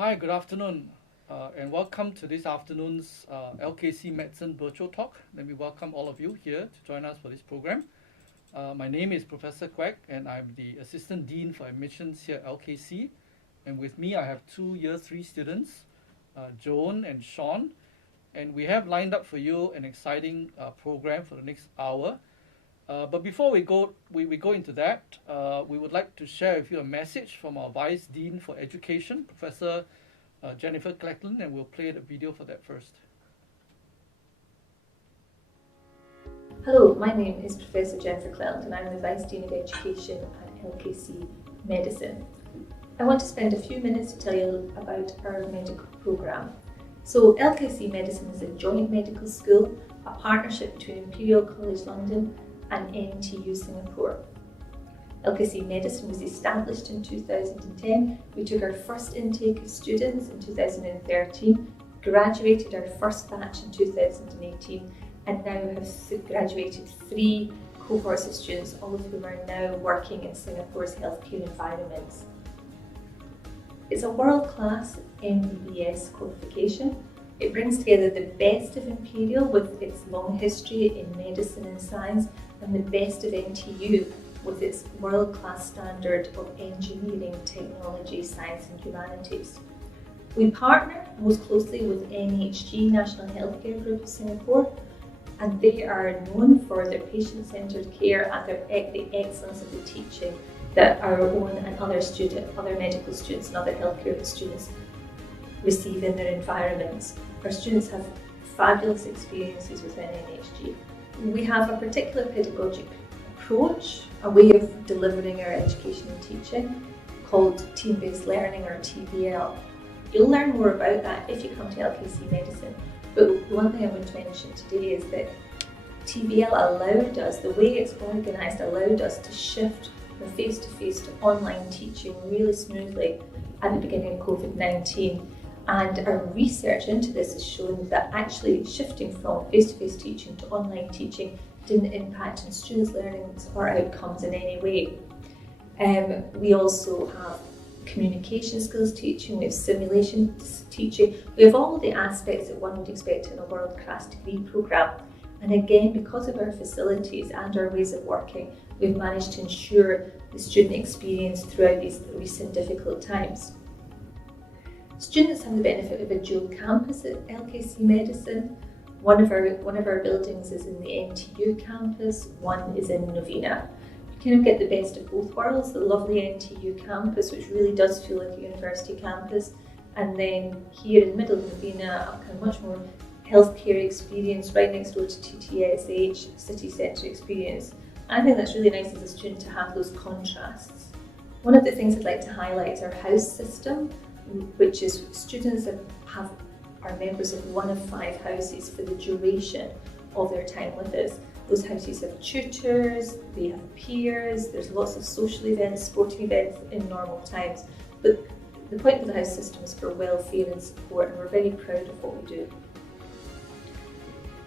Hi, good afternoon, and welcome to this afternoon's LKC Medicine Virtual Talk. Let me welcome all of you here to join us for this program. My name is Professor Quek, and I'm the Assistant Dean for Admissions here at LKC. And with me, I have two Year 3 students, Joan and Sean. And we have lined up for you an exciting program for the next hour. But before we go into that, we would like to share with you a message from our Vice Dean for Education, Professor Jennifer Clecklin, and we'll play the video for that first. Hello, my name is Professor Jennifer Clecklin and I'm the Vice Dean of Education at LKC Medicine. I want to spend a few minutes to tell you about our medical programme. So LKC Medicine is a joint medical school, a partnership between Imperial College London and NTU Singapore. LKC Medicine was established in 2010. We took our first intake of students in 2013, graduated our first batch in 2018, and now have graduated 3 cohorts of students, all of whom are now working in Singapore's healthcare environments. It's a world-class MBBS qualification. It brings together the best of Imperial with its long history in medicine and science, and the best of NTU with its world-class standard of engineering, technology, science and humanities. We partner most closely with NHG, National Healthcare Group of Singapore, and they are known for their patient-centred care and the excellence of the teaching that our own and other medical students and other healthcare students receive in their environments. Our students have fabulous experiences within NHG. We have a particular pedagogic approach, a way of delivering our education and teaching called team-based learning, or TBL. You'll learn more about that if you come to LKC Medicine, but one thing I want to mention today is that TBL allowed us, the way it's organised allowed us to shift from face-to-face to online teaching really smoothly at the beginning of COVID-19. And our research into this has shown that actually shifting from face-to-face teaching to online teaching didn't impact on students' learning or outcomes in any way. We also have communication skills teaching, we have simulation teaching, we have all the aspects that one would expect in a world-class degree programme. And again, because of our facilities and our ways of working, we've managed to ensure the student experience throughout these recent difficult times. Students have the benefit of a dual campus at LKC Medicine. One of our buildings is in the NTU campus, one is in Novena. You kind of get the best of both worlds, the lovely NTU campus, which really does feel like a university campus, and then here in the middle of Novena, a kind of much more healthcare experience right next door to TTSH, city centre experience. I think that's really nice as a student to have those contrasts. One of the things I'd like to highlight is our house system, which is students are members of one of 5 houses for the duration of their time with us. Those houses have tutors, they have peers, there's lots of social events, sporting events in normal times. But the point of the house system is for welfare and support, and we're very proud of what we do.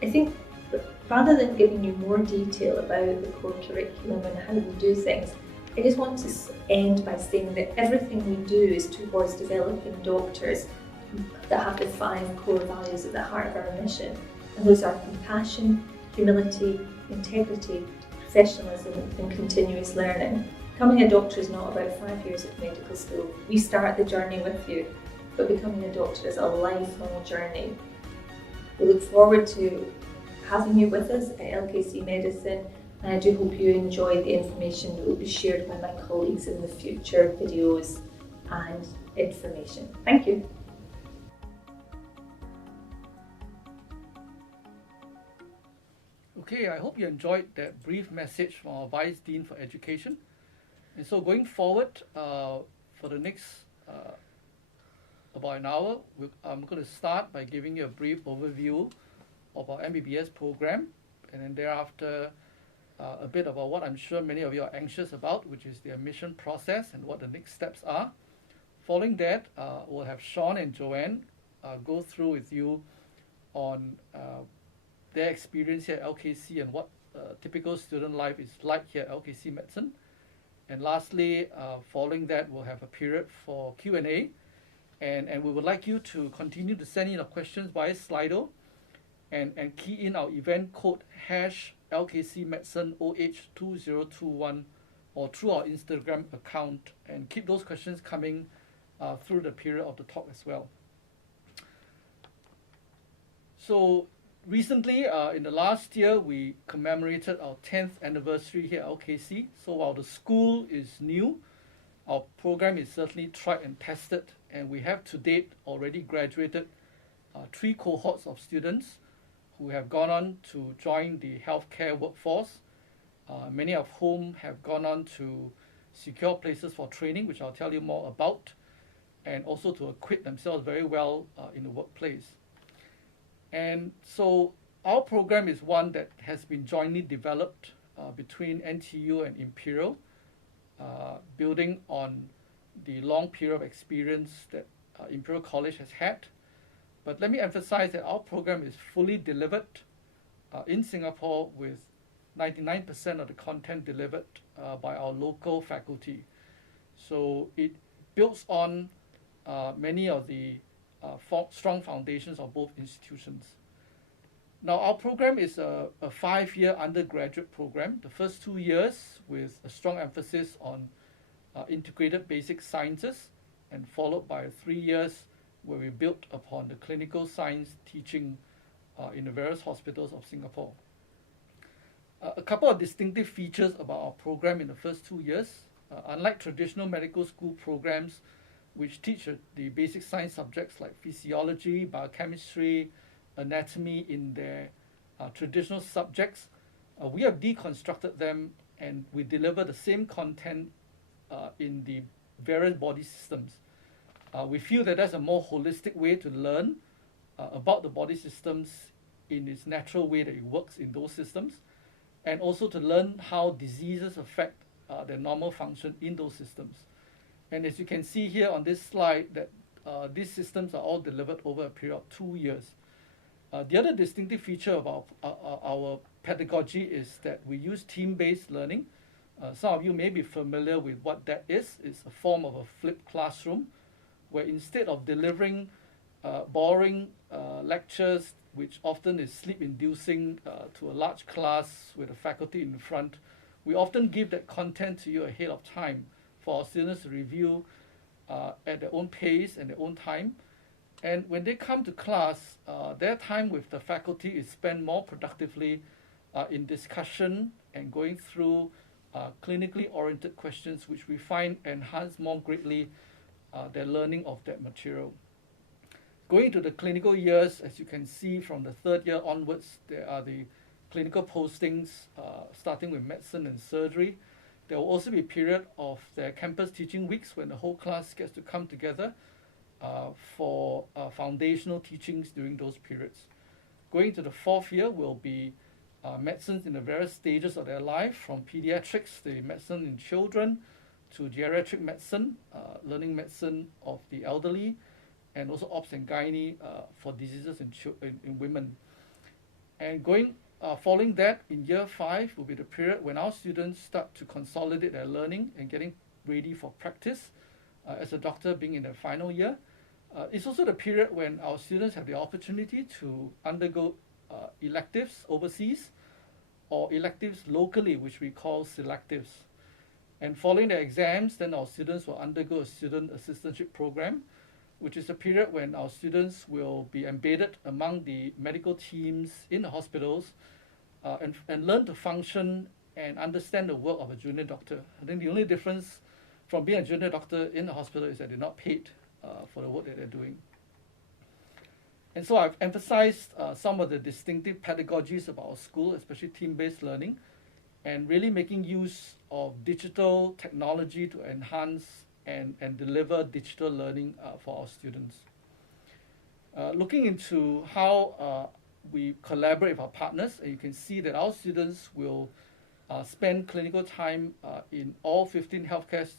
I think rather than giving you more detail about the core curriculum and how we do things, I just want to end by saying that everything we do is towards developing doctors that have the 5 core values at the heart of our mission. And those are compassion, humility, integrity, professionalism and continuous learning. Becoming a doctor is not about 5 years of medical school. We start the journey with you, but becoming a doctor is a lifelong journey. We look forward to having you with us at LKC Medicine, and I do hope you enjoy the information that will be shared by my colleagues in the future videos and information. Thank you. Okay, I hope you enjoyed that brief message from our Vice Dean for Education. And so going forward, for the next about an hour, I'm going to start by giving you a brief overview of our MBBS program, and then thereafter a bit about what I'm sure many of you are anxious about, which is the admission process and what the next steps are. Following that, we'll have Sean and Joanne go through with you on their experience here at LKC and what typical student life is like here at LKC Medicine. And lastly, following that, we'll have a period for Q&A. And we would like you to continue to send in your questions via Slido and key in our event code #LKCMedicineOH2021 or through our Instagram account, and keep those questions coming through the period of the talk as well. So recently, in the last year, we commemorated our 10th anniversary here at LKC. So while the school is new, our program is certainly tried and tested, and we have to date already graduated 3 cohorts of students who have gone on to join the healthcare workforce, many of whom have gone on to secure places for training, which I'll tell you more about, and also to acquit themselves very well in the workplace. And so our program is one that has been jointly developed between NTU and Imperial, building on the long period of experience that Imperial College has had. But let me emphasize that our program is fully delivered in Singapore, with 99% of the content delivered by our local faculty. So it builds on many of the strong foundations of both institutions. Now, our program is a 5-year undergraduate program. The first 2 years with a strong emphasis on integrated basic sciences, and followed by 3 years where we built upon the clinical science teaching in the various hospitals of Singapore. A couple of distinctive features about our program in the first 2 years. Unlike traditional medical school programs, which teach the basic science subjects like physiology, biochemistry, anatomy in their traditional subjects, we have deconstructed them, and we deliver the same content in the various body systems. We feel that that's a more holistic way to learn about the body systems in its natural way that it works in those systems, and also to learn how diseases affect their normal function in those systems. And as you can see here on this slide, that these systems are all delivered over a period of 2 years. The other distinctive feature of our pedagogy is that we use team-based learning. Some of you may be familiar with what that is. It's a form of a flipped classroom, where instead of delivering boring lectures, which often is sleep-inducing to a large class with a faculty in front, we often give that content to you ahead of time for our students to review at their own pace and their own time. And when they come to class, their time with the faculty is spent more productively in discussion and going through clinically oriented questions, which we find enhance more greatly their learning of that material. Going into the clinical years, as you can see from the 3rd year onwards, there are the clinical postings starting with medicine and surgery. There will also be a period of their campus teaching weeks when the whole class gets to come together for foundational teachings during those periods. Going to the 4th year will be medicines in the various stages of their life, from pediatrics, the medicine in children, to geriatric medicine, learning medicine of the elderly, and also obs and gynae for diseases in women. And following that, in year 5 will be the period when our students start to consolidate their learning and getting ready for practice as a doctor, being in their final year. It's also the period when our students have the opportunity to undergo electives overseas, or electives locally, which we call selectives. And following the exams, then our students will undergo a student assistantship program, which is a period when our students will be embedded among the medical teams in the hospitals and learn to function and understand the work of a junior doctor. I think the only difference from being a junior doctor in the hospital is that they're not paid for the work that they're doing. And so I've emphasized some of the distinctive pedagogies of our school, especially team-based learning, and really making use of digital technology to enhance and deliver digital learning for our students. Looking into how we collaborate with our partners, and you can see that our students will spend clinical time in all 15 healthcare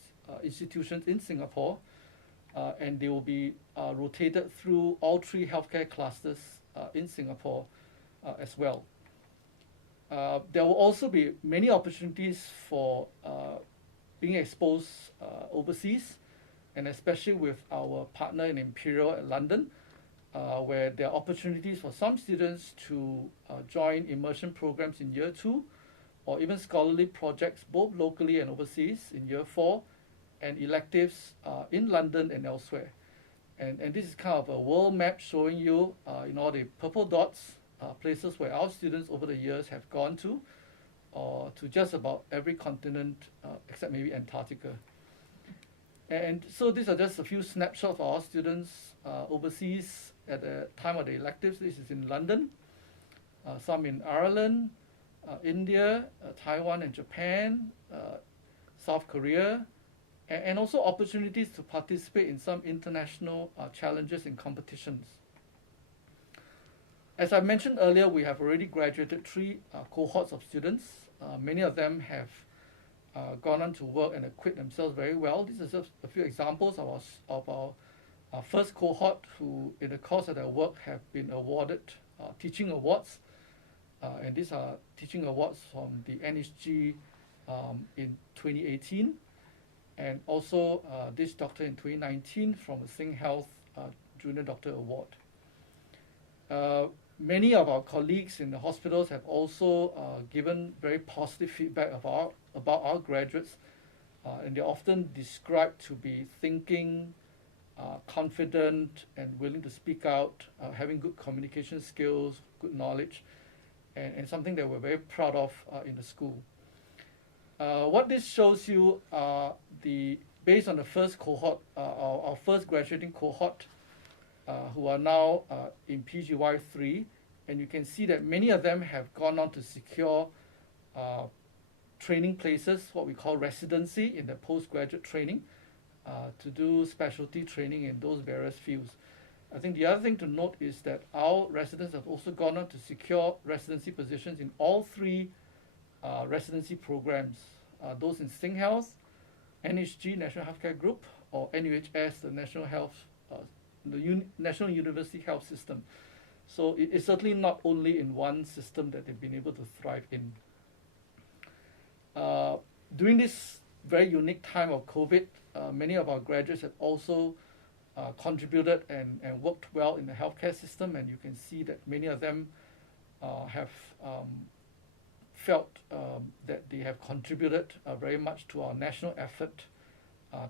institutions in Singapore, and they will be rotated through all 3 healthcare clusters in Singapore as well. There will also be many opportunities for being exposed overseas. and especially with our partner in Imperial at London, where there are opportunities for some students to join immersion programs in year 2, or even scholarly projects both locally and overseas in year 4, and electives in London and elsewhere. And this is kind of a world map showing you, all the purple dots, places where our students over the years have gone to, or to just about every continent except maybe Antarctica. And so these are just a few snapshots of our students overseas at the time of the electives. This is in London, some in Ireland, India, Taiwan and Japan, South Korea, and also opportunities to participate in some international challenges and competitions. As I mentioned earlier, we have already graduated 3 cohorts of students. Many of them have gone on to work and acquit themselves very well. These are just a few examples of our first cohort who, in the course of their work, have been awarded teaching awards. And these are teaching awards from the NHG in 2018, and also this doctor in 2019 from the Sing Health Junior Doctor Award. Many of our colleagues in the hospitals have also given very positive feedback about our graduates, and they're often described to be thinking, confident, and willing to speak out, having good communication skills, good knowledge, and something that we're very proud of in the school. What this shows you are based on the first cohort, our first graduating cohort, who are now in PGY 3, and you can see that many of them have gone on to secure training places, what we call residency in the postgraduate training, to do specialty training in those various fields. I think the other thing to note is that our residents have also gone on to secure residency positions in all 3 residency programs, those in Sing Health, NHG, National Healthcare Group, or NUHS, the National Health, National University Health System. So it's certainly not only in one system that they've been able to thrive in. During this very unique time of COVID, many of our graduates have also contributed and worked well in the healthcare system, and you can see that many of them have felt that they have contributed very much to our national effort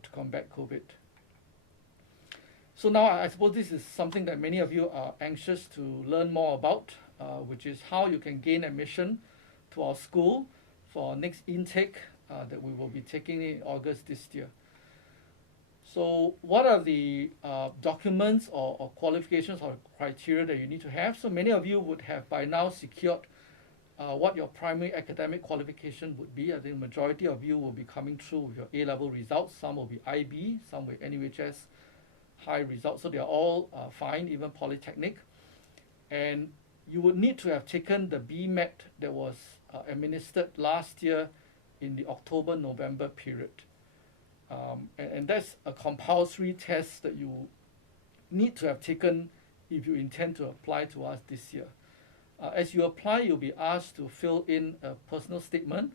to combat COVID. So now I suppose this is something that many of you are anxious to learn more about, which is how you can gain admission to our school for our next intake that we will be taking in August this year. So what are the documents or qualifications or criteria that you need to have? So many of you would have by now secured what your primary academic qualification would be. I think the majority of you will be coming through with your A-level results. Some will be IB, some will NUHS high results. So they are all fine, even Polyclinic. And you would need to have taken the BMed that was administered last year in the October-November period. And that's a compulsory test that you need to have taken if you intend to apply to us this year. As you apply, you'll be asked to fill in a personal statement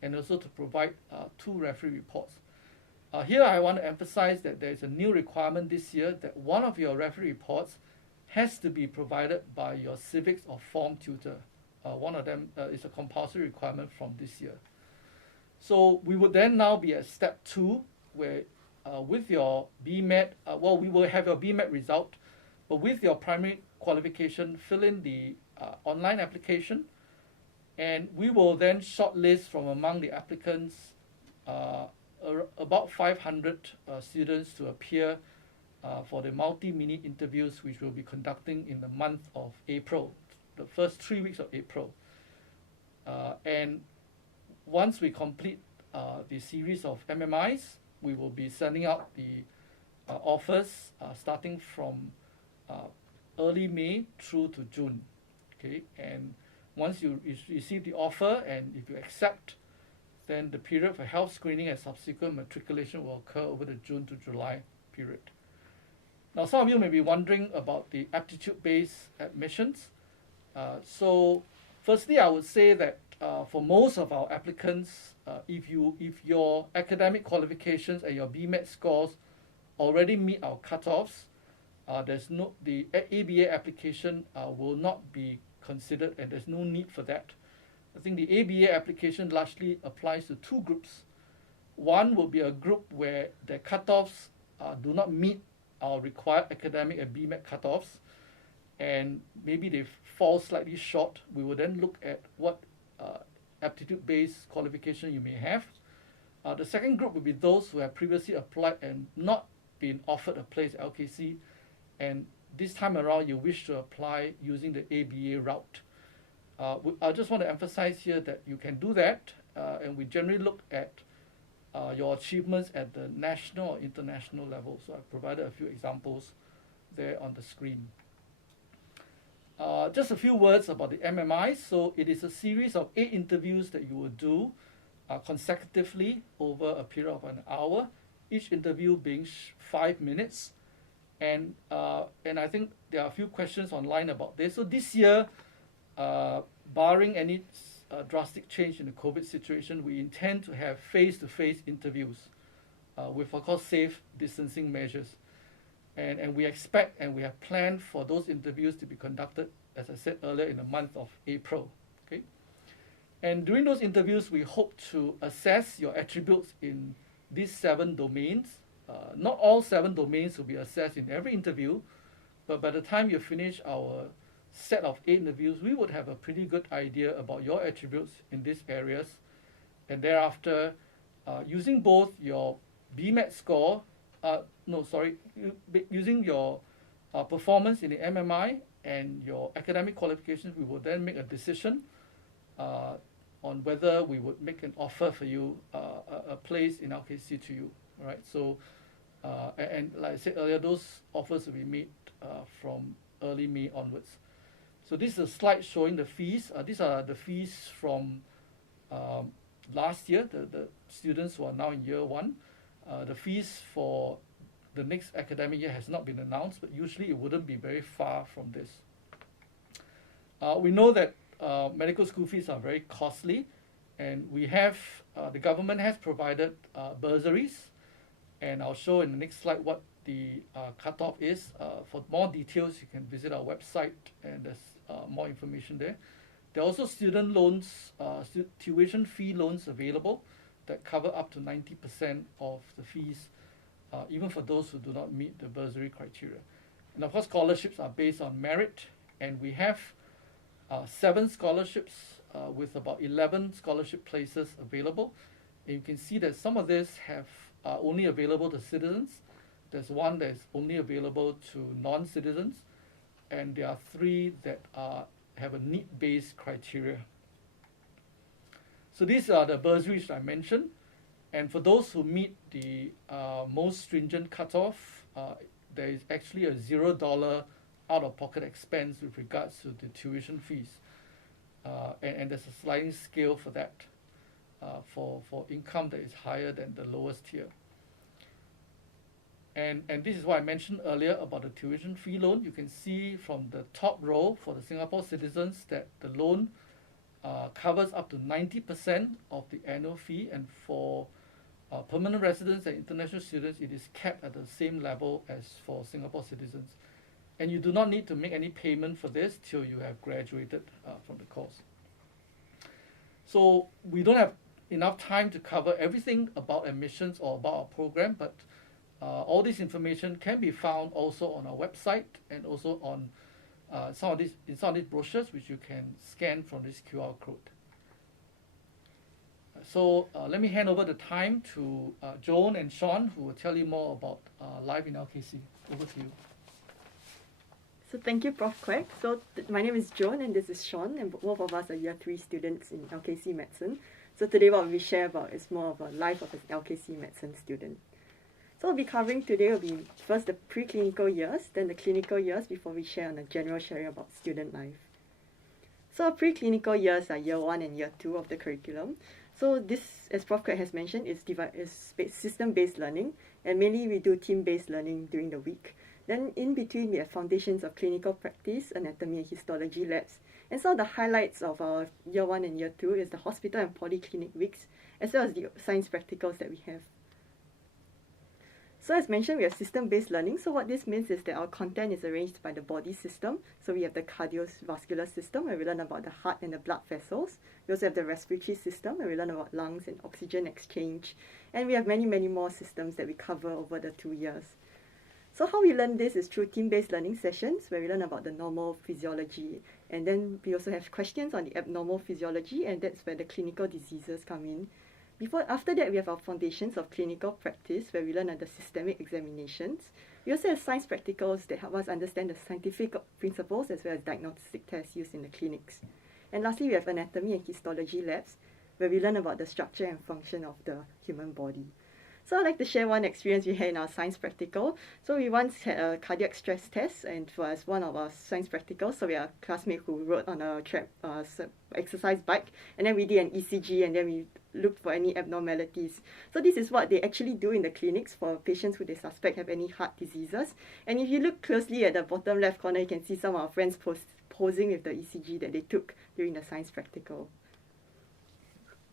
and also to provide 2 referee reports. Here I want to emphasize that there is a new requirement this year that one of your referee reports has to be provided by your civics or form tutor. One of them is a compulsory requirement from this year. So we would then now be at step 2, where with your BMed, we will have your BMed result, but with your primary qualification, fill in the online application, and we will then shortlist from among the applicants about 500 students to appear for the multi-mini interviews which we'll be conducting in the month of April, the first 3 weeks of April. And once we complete the series of MMIs, we will be sending out the offers starting from early May through to June. Okay, and once you receive the offer and if you accept, then the period for health screening and subsequent matriculation will occur over the June to July period. Now, some of you may be wondering about the aptitude-based admissions. So firstly, I would say that for most of our applicants, if your academic qualifications and your BMed scores already meet our cutoffs, the ABA application will not be considered, and there's no need for that. I think the ABA application largely applies to two groups. One will be a group where the cutoffs do not meet our required academic and BMAT cutoffs, and maybe they fall slightly short. We will then look at what aptitude-based qualification you may have. The second group will be those who have previously applied and not been offered a place at LKC, and this time around you wish to apply using the ABA route. I just want to emphasize here that you can do that, and we generally look at your achievements at the national or international level. So I've provided a few examples there on the screen. Just a few words about the MMI. So it is a series of 8 interviews that you will do consecutively over a period of an hour, each interview being 5 minutes. And I think there are a few questions online about this. So this year, barring any drastic change in the COVID situation, we intend to have face-to-face interviews with, of course, safe distancing measures. And we expect and we have planned for those interviews to be conducted, as I said earlier, in the month of April. Okay? And during those interviews, we hope to assess your attributes in these 7 domains. Not all 7 domains will be assessed in every interview, but by the time you finish our set of 8 interviews, we would have a pretty good idea about your attributes in these areas. And thereafter, using both your BMAT score, using your performance in the MMI and your academic qualifications, we will then make a decision on whether we would make an offer for you, a place in LKC to you. All right. So, and like I said earlier, those offers will be made from early May onwards. So this is a slide showing the fees. These are the fees from last year, the students who are now in year 1. The fees for the next academic year has not been announced, but usually it wouldn't be very far from this. We know that medical school fees are very costly, and we have, the government has provided bursaries, and I'll show in the next slide what the cutoff is. For more details, you can visit our website, and there's more information there. There are also student loans, tuition fee loans available that cover up to 90% of the fees, even for those who do not meet the bursary criteria. And of course, scholarships are based on merit, and we have 7 scholarships with about 11 scholarship places available. And you can see that some of these have only available to citizens. There's one that's only available to non-citizens, and there are 3 that have a need-based criteria. So these are the bursaries I mentioned, and for those who meet the most stringent cutoff, there is actually a $0 out-of-pocket expense with regards to the tuition fees, and there's a sliding scale for that, for income that is higher than the lowest tier. And this is what I mentioned earlier about the tuition fee loan. You can see from the top row for the Singapore citizens that the loan covers up to 90% of the annual fee, and for permanent residents and international students, it is capped at the same level as for Singapore citizens. And you do not need to make any payment for this till you have graduated from the course. So we don't have enough time to cover everything about admissions or about our program, but all this information can be found also on our website, and also on some of these brochures, which you can scan from this QR code. So let me hand over the time to Joan and Sean, who will tell you more about life in LKC. Over to you. So thank you, Prof. Quek. So my name is Joan, and this is Sean, and both of us are year 3 students in LKC Medicine. So today what we share about is more of a life of an LKC Medicine student. So we'll be covering today will be first the preclinical years, then the clinical years, before we share on a general sharing about student life. So our preclinical years are year 1 and year 2 of the curriculum. So this, as Prof. Quek has mentioned, is system-based learning, and mainly we do team-based learning during the week. Then in between, we have foundations of clinical practice, anatomy and histology labs. And some of the highlights of our year 1 and year 2 is the hospital and polyclinic weeks, as well as the science practicals that we have. So as mentioned, we have system-based learning. So what this means is that our content is arranged by the body system. So we have the cardiovascular system, where we learn about the heart and the blood vessels. We also have the respiratory system, where we learn about lungs and oxygen exchange. And we have many, many more systems that we cover over the 2 years. So how we learn this is through team-based learning sessions, where we learn about the normal physiology. And then we also have questions on the abnormal physiology, and that's where the clinical diseases come in. After that, we have our foundations of clinical practice, where we learn the systemic examinations. We also have science practicals that help us understand the scientific principles as well as diagnostic tests used in the clinics. And lastly, we have anatomy and histology labs, where we learn about the structure and function of the human body. So I'd like to share one experience we had in our science practical. So we once had a cardiac stress test, and for as one of our science practicals, so we had a classmate who rode on a exercise bike, and then we did an ECG, and then we looked for any abnormalities. So this is what they actually do in the clinics for patients who they suspect have any heart diseases. And if you look closely at the bottom left corner, you can see some of our friends posing with the ECG that they took during the science practical.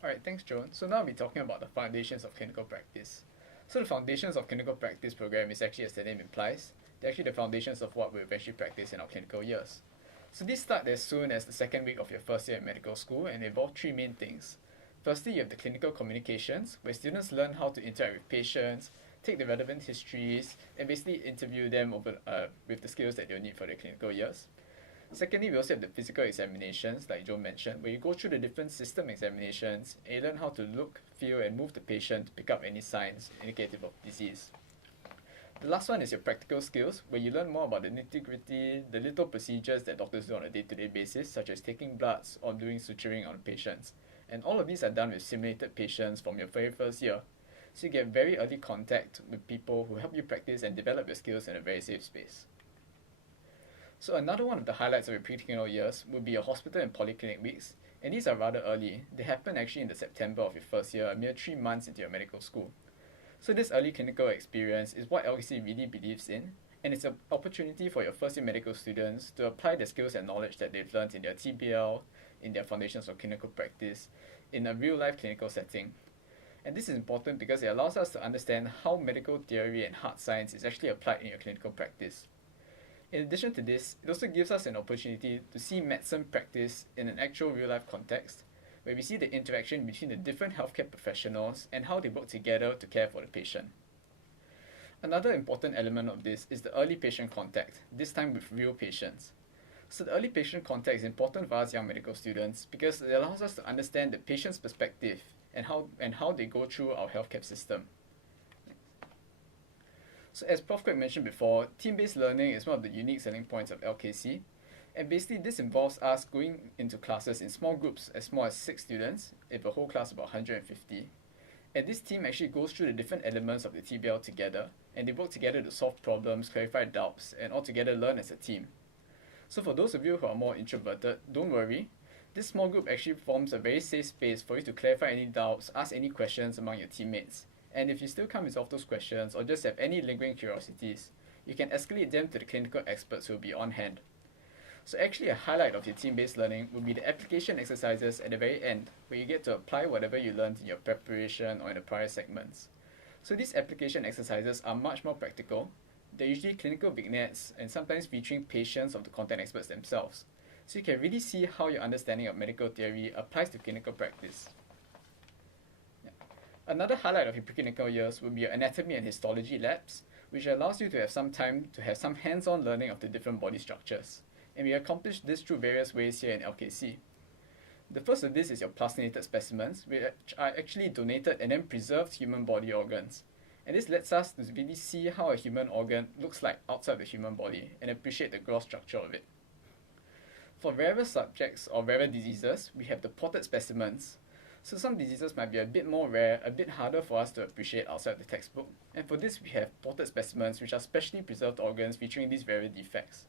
Alright, thanks Joan. So now we're talking about the foundations of clinical practice. So the foundations of clinical practice program is actually, as the name implies, they're actually the foundations of what we eventually practice in our clinical years. So these start as soon as the second week of your first year at medical school and involve three main things. Firstly, you have the clinical communications, where students learn how to interact with patients, take the relevant histories, and basically interview them with the skills that they'll need for their clinical years. Secondly, we also have the physical examinations, like Joan mentioned, where you go through the different system examinations and you learn how to look, feel, and move the patient to pick up any signs indicative of disease. The last one is your practical skills, where you learn more about the nitty-gritty, the little procedures that doctors do on a day-to-day basis, such as taking bloods or doing suturing on patients. And all of these are done with simulated patients from your very first year. So you get very early contact with people who help you practice and develop your skills in a very safe space. So another one of the highlights of your pre-clinical years would be your hospital and polyclinic weeks, and these are rather early. They happen actually in the September of your first year, a mere 3 months into your medical school. So this early clinical experience is what LKC really believes in, and it's an opportunity for your first year medical students to apply the skills and knowledge that they've learned in their TBL, in their foundations of clinical practice, in a real-life clinical setting. And this is important because it allows us to understand how medical theory and hard science is actually applied in your clinical practice. In addition to this, it also gives us an opportunity to see medicine practice in an actual real-life context, where we see the interaction between the different healthcare professionals and how they work together to care for the patient. Another important element of this is the early patient contact, this time with real patients. So the early patient contact is important for us young medical students because it allows us to understand the patient's perspective and how they go through our healthcare system. So as Prof. Quek mentioned before, team-based learning is one of the unique selling points of LKC. And basically this involves us going into classes in small groups as small as 6 students, if a whole class about 150. And this team actually goes through the different elements of the TBL together, and they work together to solve problems, clarify doubts, and all together learn as a team. So for those of you who are more introverted, don't worry. This small group actually forms a very safe space for you to clarify any doubts, ask any questions among your teammates. And if you still can't resolve those questions or just have any lingering curiosities, you can escalate them to the clinical experts who will be on hand. So actually a highlight of your team-based learning would be the application exercises at the very end, where you get to apply whatever you learned in your preparation or in the prior segments. So these application exercises are much more practical. They're usually clinical vignettes and sometimes featuring patients of the content experts themselves. So you can really see how your understanding of medical theory applies to clinical practice. Another highlight of your preclinical years would be your anatomy and histology labs, which allows you to have some time to have some hands-on learning of the different body structures. And we accomplish this through various ways here in LKC. The first of this is your plastinated specimens, which are actually donated and then preserved human body organs. And this lets us to really see how a human organ looks like outside the human body and appreciate the gross structure of it. For rarer subjects or rarer diseases, we have the potted specimens. So some diseases might be a bit more rare, a bit harder for us to appreciate outside the textbook. And for this, we have potted specimens, which are specially preserved organs featuring these rarer defects.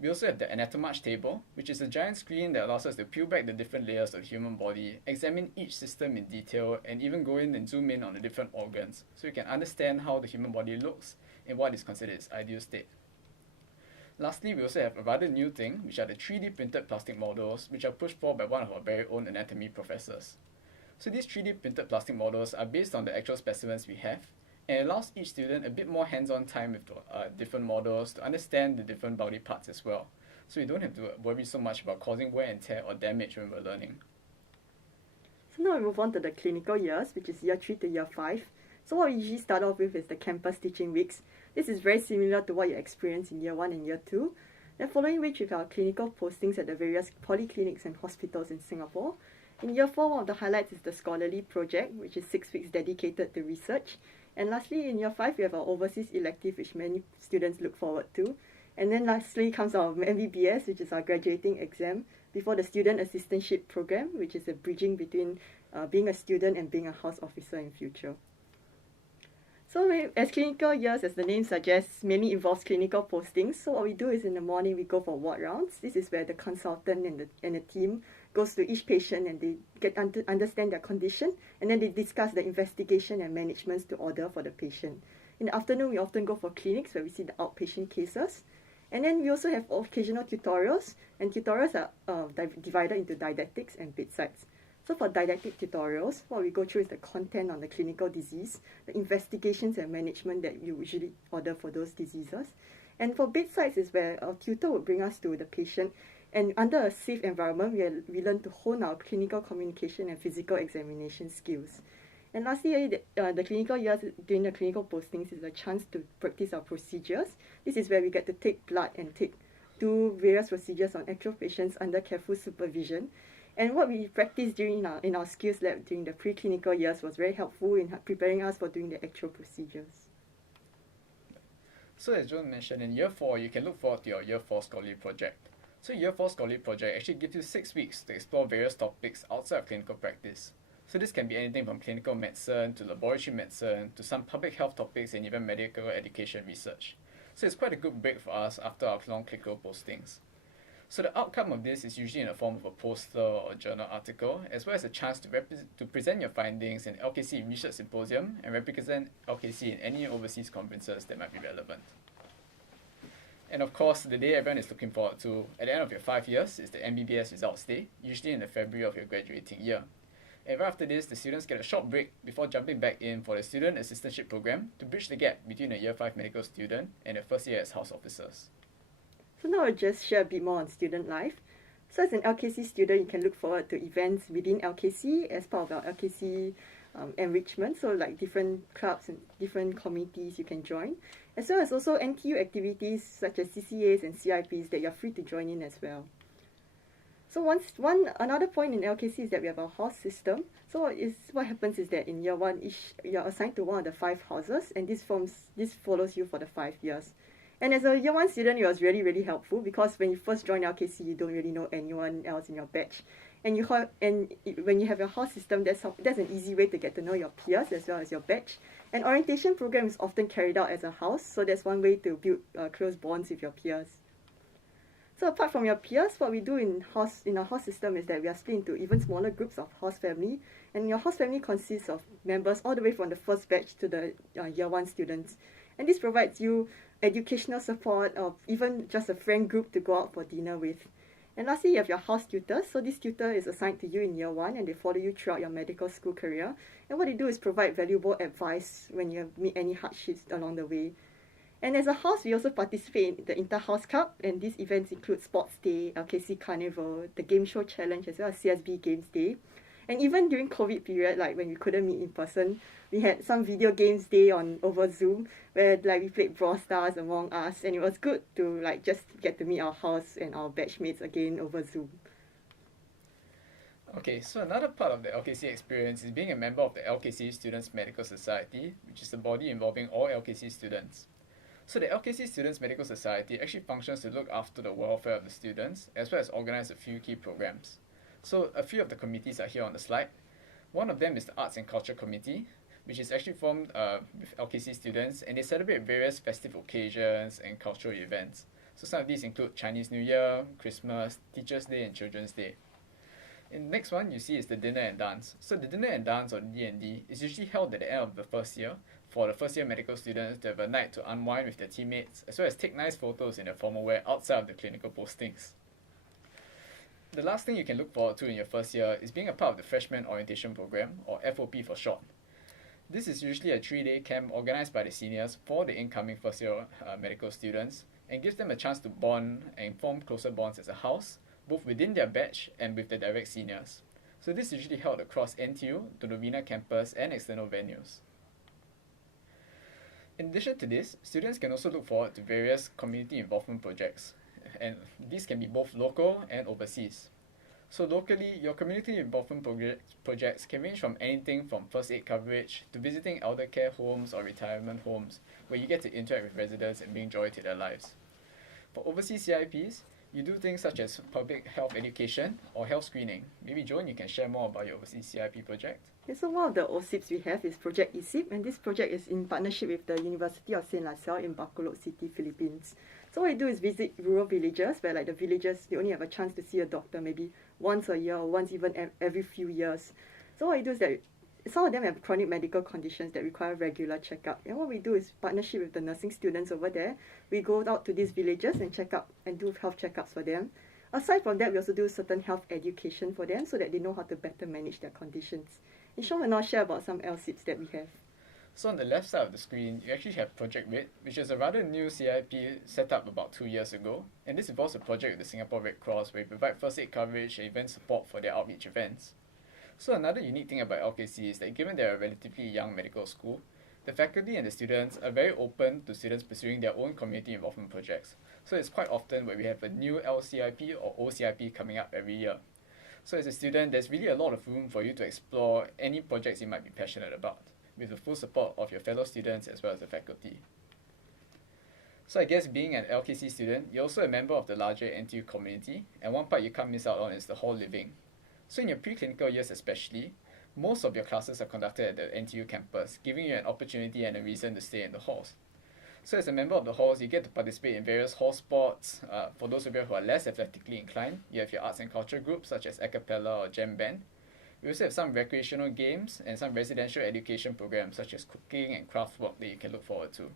We also have the anatomage table, which is a giant screen that allows us to peel back the different layers of the human body, examine each system in detail, and even go in and zoom in on the different organs, so you can understand how the human body looks and what is considered its ideal state. Lastly, we also have a rather new thing, which are the 3D printed plastic models, which are pushed for by one of our very own anatomy professors. So these 3D printed plastic models are based on the actual specimens we have, And it allows each student a bit more hands-on time with different models to understand the different body parts as well. So you don't have to worry so much about causing wear and tear or damage when we're learning. So now we move on to the clinical years, which is year 3 to year 5. So what we usually start off with is the campus teaching weeks. This is very similar to what you experience in year 1 and year 2. Then following which with our clinical postings at the various polyclinics and hospitals in Singapore. In year 4, one of the highlights is the scholarly project, which is 6 weeks dedicated to research. And lastly, in year 5, we have our overseas elective, which many students look forward to. And then lastly comes our MBBS, which is our graduating exam, before the student assistantship program, which is a bridging between being a student and being a house officer in future. So as clinical years, as the name suggests, mainly involves clinical postings. So what we do is in the morning, we go for ward rounds. This is where the consultant and the team goes to each patient and they get to understand their condition, and then they discuss the investigation and managements to order for the patient. In the afternoon, we often go for clinics where we see the outpatient cases. And then we also have occasional tutorials, and tutorials are divided into didactics and bedsides. So for didactic tutorials, what we go through is the content on the clinical disease, the investigations and management that you usually order for those diseases. And for bedsides is where our tutor would bring us to the patient, and under a safe environment, we learn to hone our clinical communication and physical examination skills. And lastly, the clinical years during the clinical postings is a chance to practice our procedures. This is where we get to take blood and do various procedures on actual patients under careful supervision. And what we practiced in our skills lab during the preclinical years was very helpful in preparing us for doing the actual procedures. So as John mentioned, in year 4, you can look forward to your year 4 scholarly project. So year 4 scholarly project actually gives you 6 weeks to explore various topics outside of clinical practice. So this can be anything from clinical medicine to laboratory medicine to some public health topics and even medical education research. So it's quite a good break for us after our long clinical postings. So the outcome of this is usually in the form of a poster or journal article, as well as a chance to present your findings in LKC Research Symposium and represent LKC in any overseas conferences that might be relevant. And of course, the day everyone is looking forward to at the end of your 5 years is the MBBS results day, usually in the February of your graduating year. And right after this, the students get a short break before jumping back in for the student assistantship program to bridge the gap between a year 5 medical student and their first year as house officers. So now I'll just share a bit more on student life. So as an LKC student, you can look forward to events within LKC as part of our LKC enrichment, so like different clubs and different committees you can join, as well as also NTU activities such as CCAs and CIPs that you're free to join in as well. So another point in LKC is that we have a house system. So what happens is that in year 1, you're assigned to one of the 5 houses, and this follows you for the 5 years. And as a year 1 student, it was really, really helpful because when you first join LKC, you don't really know anyone else in your batch. And when you have your house system, that's an easy way to get to know your peers as well as your batch. And orientation program is often carried out as a house, so that's one way to build close bonds with your peers. So apart from your peers, what we do in our house system is that we are split into even smaller groups of house family, and your house family consists of members all the way from the first batch to the year 1 students. And this provides you educational support or even just a friend group to go out for dinner with. And lastly, you have your house tutors. So this tutor is assigned to you in year 1 and they follow you throughout your medical school career. And what they do is provide valuable advice when you meet any hardships along the way. And as a house, we also participate in the Inter-House Cup, and these events include Sports Day, LKC Carnival, the Game Show Challenge, as well as CSB Games Day. And even during COVID period, like when we couldn't meet in person, we had some video games day over Zoom where we played Brawl Stars, Among Us, and it was good to just get to meet our house and our batchmates again over Zoom. Okay, so another part of the LKC experience is being a member of the LKC Students Medical Society, which is a body involving all LKC students. So the LKC Students Medical Society actually functions to look after the welfare of the students, as well as organize a few key programs. So a few of the committees are here on the slide. One of them is the Arts and Culture Committee, which is actually formed with LKC students, and they celebrate various festive occasions and cultural events. So some of these include Chinese New Year, Christmas, Teachers' Day, and Children's Day. And the next one you see is the Dinner and Dance. So the Dinner and Dance, or D&D, is usually held at the end of the first year for the first year medical students to have a night to unwind with their teammates, as well as take nice photos in their formal wear outside of the clinical postings. The last thing you can look forward to in your first year is being a part of the Freshman Orientation Program, or FOP for short. This is usually a 3-day camp organized by the seniors for the incoming first-year medical students and gives them a chance to bond and form closer bonds as a house, both within their batch and with the direct seniors. So this is usually held across NTU, the Novena campus, and external venues. In addition to this, students can also look forward to various community involvement projects, and these can be both local and overseas. So locally, your community involvement projects can range from anything from first aid coverage to visiting elder care homes or retirement homes, where you get to interact with residents and bring joy to their lives. For overseas CIPs, you do things such as public health education or health screening. Maybe Joan, you can share more about your overseas CIP project. Okay, so one of the OSIPs we have is Project ESIP, and this project is in partnership with the University of St. LaSalle in Bacolod City, Philippines. So what we do is visit rural villages where like the villagers, they only have a chance to see a doctor maybe once a year or once even every few years. So what we do is that some of them have chronic medical conditions that require regular checkup. And what we do is partnership with the nursing students over there. We go out to these villages and check up and do health checkups for them. Aside from that, we also do certain health education for them so that they know how to better manage their conditions. And Sean will now share about some LCIPs that we have. So on the left side of the screen, you actually have Project RED, which is a rather new CIP set up about 2 years ago. And this involves a project with the Singapore Red Cross where we provide first aid coverage and event support for their outreach events. So another unique thing about LKC is that given they're a relatively young medical school, the faculty and the students are very open to students pursuing their own community involvement projects. So it's quite often where we have a new LCIP or OCIP coming up every year. So as a student, there's really a lot of room for you to explore any projects you might be passionate about, with the full support of your fellow students as well as the faculty. So I guess being an LKC student, you're also a member of the larger NTU community, and one part you can't miss out on is the hall living. So in your preclinical years especially, most of your classes are conducted at the NTU campus, giving you an opportunity and a reason to stay in the halls. So as a member of the halls, you get to participate in various hall sports. For those of you who are less athletically inclined, you have your arts and culture groups such as a cappella or jam band. We also have some recreational games and some residential education programs such as cooking and craft work that you can look forward to.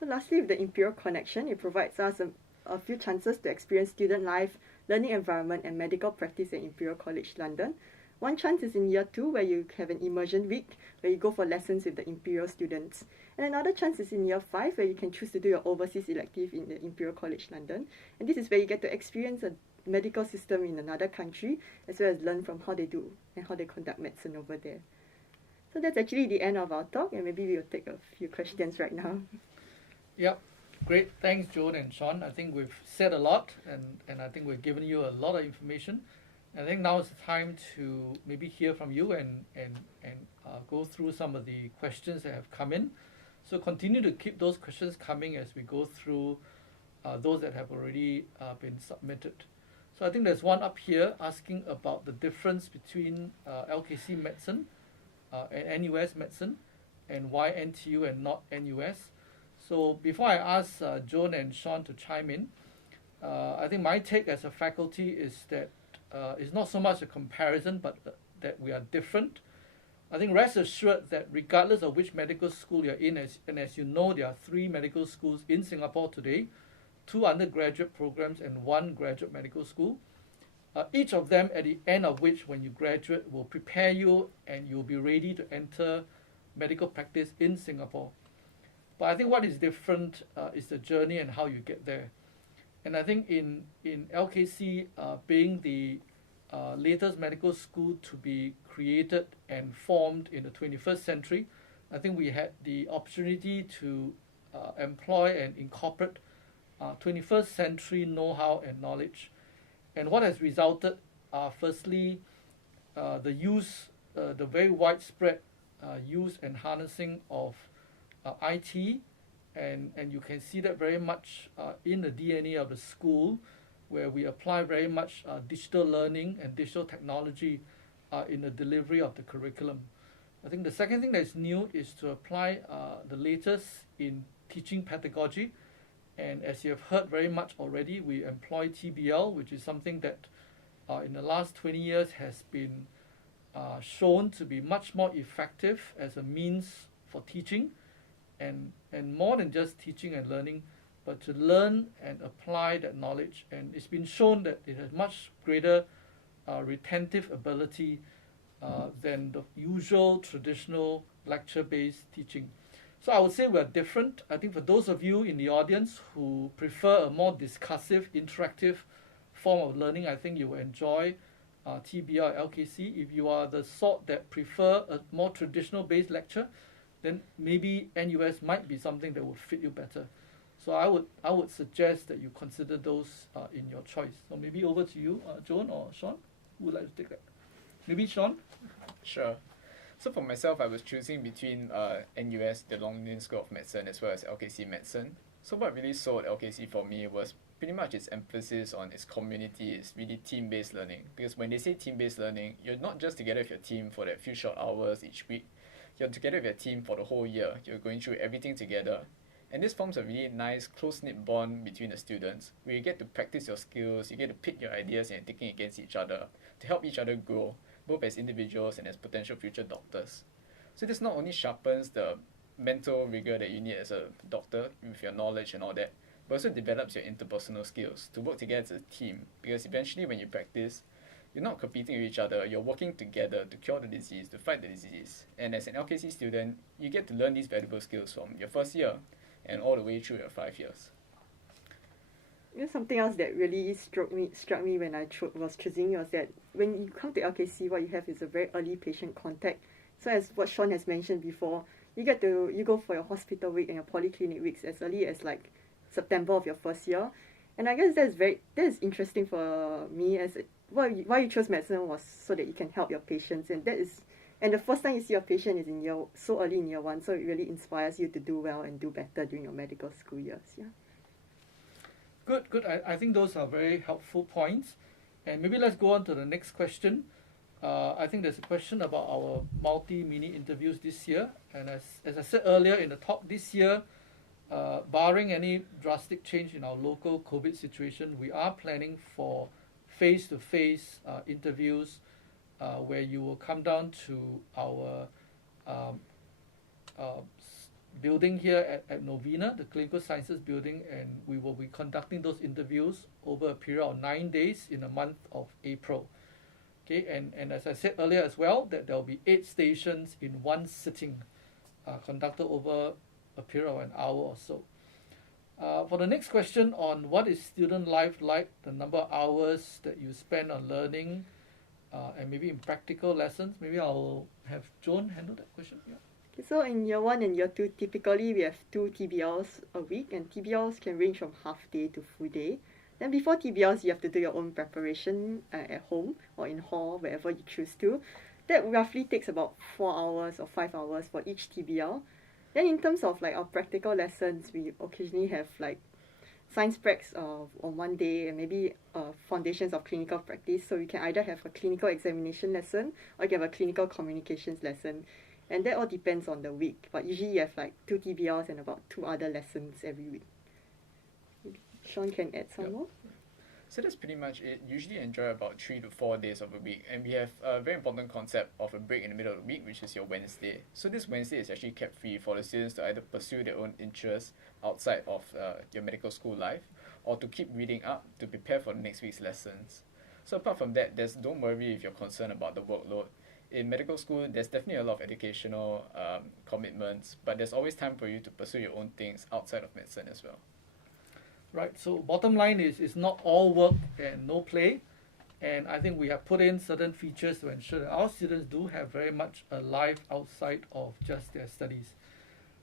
So lastly, with the Imperial Connection, it provides us a few chances to experience student life, learning environment and medical practice at Imperial College London. One chance is in year 2 where you have an immersion week where you go for lessons with the Imperial students. And another chance is in year 5 where you can choose to do your overseas elective in the Imperial College London. And this is where you get to experience a medical system in another country as well as learn from how they do and how they conduct medicine over there. So that's actually the end of our talk, and maybe we'll take a few questions right now. Yep, great. Thanks, Joan and Sean. I think we've said a lot, and I think we've given you a lot of information. I think now is the time to maybe hear from you and go through some of the questions that have come in. So continue to keep those questions coming as we go through those that have already been submitted. So I think there's one up here asking about the difference between LKC medicine and NUS medicine and why NTU and not NUS. So before I ask Joan and Sean to chime in, I think my take as a faculty is that it's not so much a comparison, but that we are different. I think rest assured that regardless of which medical school you're in, as you know, there are 3 medical schools in Singapore today, 2 undergraduate programs and 1 graduate medical school. Each of them, at the end of which, when you graduate, will prepare you and you'll be ready to enter medical practice in Singapore. But I think what is different is the journey and how you get there. And I think in LKC, being the latest medical school to be created and formed in the 21st century, I think we had the opportunity to employ and incorporate 21st century know-how and knowledge. And what has resulted are firstly the use, the very widespread use and harnessing of IT, and you can see that very much in the DNA of the school, where we apply very much digital learning and digital technology in the delivery of the curriculum. I think the second thing that is new is to apply the latest in teaching pedagogy. And as you have heard very much already, we employ TBL, which is something that in the last 20 years has been shown to be much more effective as a means for teaching, and more than just teaching and learning, but to learn and apply that knowledge. And it's been shown that it has much greater retentive ability than the usual traditional lecture-based teaching. So I would say we're different. I think for those of you in the audience who prefer a more discussive, interactive form of learning, I think you will enjoy TBL or LKC. If you are the sort that prefer a more traditional based lecture, then maybe NUS might be something that would fit you better. So I would suggest that you consider those in your choice. So maybe over to you, Joan or Sean, who would like to take that? Maybe Sean? Sure. So for myself, I was choosing between NUS, the Longdon School of Medicine, as well as LKC Medicine. So what really sold LKC for me was pretty much its emphasis on its community, its really team-based learning. Because when they say team-based learning, you're not just together with your team for that few short hours each week. You're together with your team for the whole year. You're going through everything together. And this forms a really nice, close-knit bond between the students, where you get to practice your skills, you get to pit your ideas and thinking against each other to help each other grow, both as individuals and as potential future doctors. So this not only sharpens the mental rigor that you need as a doctor with your knowledge and all that, but also develops your interpersonal skills to work together as a team, because eventually when you practice, you're not competing with each other, you're working together to cure the disease, to fight the disease. And as an LKC student, you get to learn these valuable skills from your first year and all the way through your 5 years. You know, something else that really struck me when I was choosing was that when you come to LKC, what you have is a very early patient contact. So as what Sean has mentioned before, you go for your hospital week and your polyclinic weeks as early as like September of your first year. And I guess that's interesting for me, as why you chose medicine was so that you can help your patients, and the first time you see your patient is so early in year 1, so it really inspires you to do well and do better during your medical school years. Yeah. Good. I think those are very helpful points. And maybe let's go on to the next question. I think there's a question about our multi-mini interviews this year. And as I said earlier in the talk, this year, barring any drastic change in our local COVID situation, we are planning for face-to-face interviews where you will come down to our building here at Novena, the Clinical Sciences building, and we will be conducting those interviews over a period of 9 days in the month of April. Okay, and as I said earlier as well, that there will be 8 stations in one sitting conducted over a period of an hour or so. For the next question on what is student life like, the number of hours that you spend on learning, and maybe in practical lessons, maybe I'll have Joan handle that question. Yeah. So in year 1 and year 2, typically we have 2 TBLs a week, and TBLs can range from half day to full day. Then before TBLs, you have to do your own preparation at home or in hall, wherever you choose to. That roughly takes about 4 hours or 5 hours for each TBL. Then in terms of like our practical lessons, we occasionally have like science pracs on one day, and maybe foundations of clinical practice. So we can either have a clinical examination lesson or you can have a clinical communications lesson. And that all depends on the week. But usually you have like 2 TBLs and about 2 other lessons every week. Sean can add some more. So that's pretty much it. Usually enjoy about 3 to 4 days of a week, and we have a very important concept of a break in the middle of the week, which is your Wednesday. So this Wednesday is actually kept free for the students to either pursue their own interests outside of your medical school life, or to keep reading up to prepare for the next week's lessons. So apart from that, don't worry if you're concerned about the workload. In medical school, there's definitely a lot of educational commitments, but there's always time for you to pursue your own things outside of medicine as well. Right, so bottom line is it's not all work and no play, and I think we have put in certain features to ensure that our students do have very much a life outside of just their studies.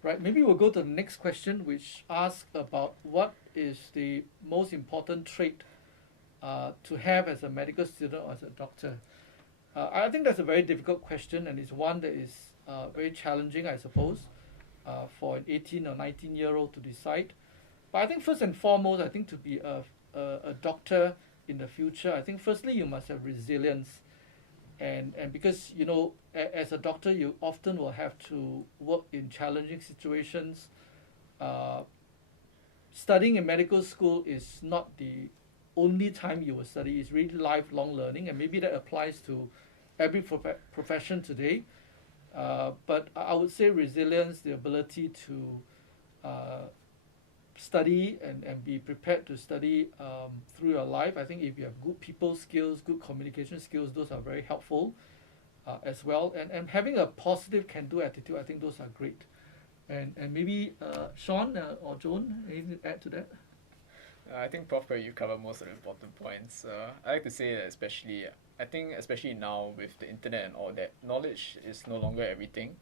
Right, maybe we'll go to the next question, which asks about what is the most important trait to have as a medical student or as a doctor. I think that's a very difficult question, and it's one that is very challenging, I suppose, for an 18 or 19-year-old to decide. But I think first and foremost, I think to be a doctor in the future, I think firstly you must have resilience. And because, you know, as a doctor, you often will have to work in challenging situations. Studying in medical school is not the only time you will study. It's really lifelong learning, and maybe that applies to every profession today. But I would say resilience, the ability to study and be prepared to study through your life. I think if you have good people skills, good communication skills, those are very helpful. as well. And having a positive can-do attitude, I think those are great. And maybe Sean or Joan, anything to add to that? I think Prof. you covered most of the important points. I like to say that especially now with the internet and all that, knowledge is no longer everything.